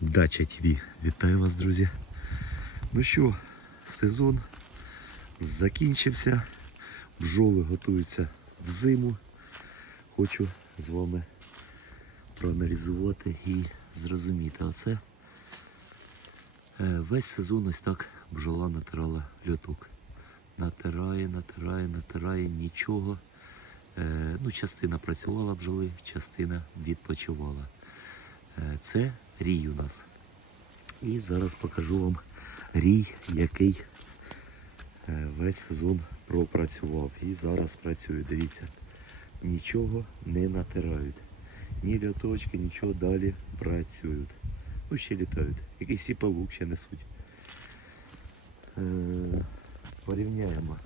Дача ТВ. Вітаю вас, друзі. Ну що, сезон закінчився. Бджоли готуються в зиму. Хочу з вами проаналізувати і зрозуміти. Оце е, весь сезон ось так бджола натирала льоток. Натирає, натирає, натирає, нічого. Е, ну, частина працювала бджоли, частина відпочивала. Е, Це рій у нас. І зараз покажу вам рій, який е, весь сезон пропрацював. І зараз працює. Дивіться, нічого не натирають. Ні льоточки, нічого далі працюють. Ну, ще літають. Якийсь сіпалук ще несуть. Е, порівняємо.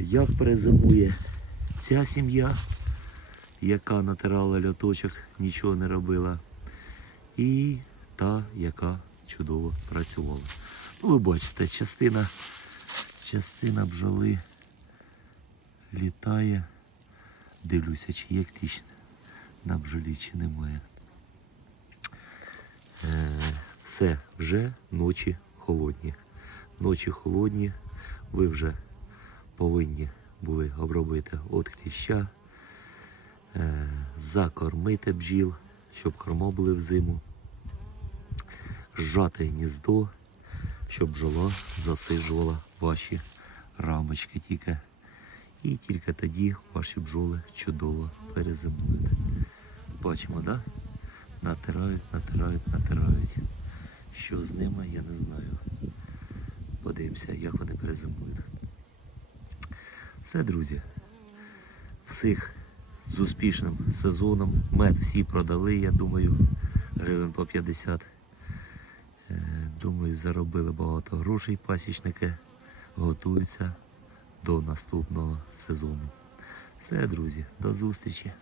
Як перезимує ця сім'я, яка натирала льоточок, нічого не робила, і та, яка чудово працювала. Ну, ви бачите, частина, частина бджоли літає. Дивлюся, чи є кліщ на бджолі, чи немає. Е, все, вже ночі холодні. Ночі холодні, ви вже повинні були обробити от кліща, е, закормити бджіл, щоб корма були взиму, зжати гніздо, щоб бджола засиджувала ваші рамочки тільки. І тільки тоді ваші бджоли чудово перезимують. Бачимо, да? Натирають, натирають, натирають. Що з ними, я не знаю. Подивимося, як вони перезимують. Все, друзі. Всіх з успішним сезоном. Мед всі продали, я думаю, гривень по 50. Думаю, заробили багато грошей пасічники. Готуються до наступного сезону. Все, друзі, до зустрічі.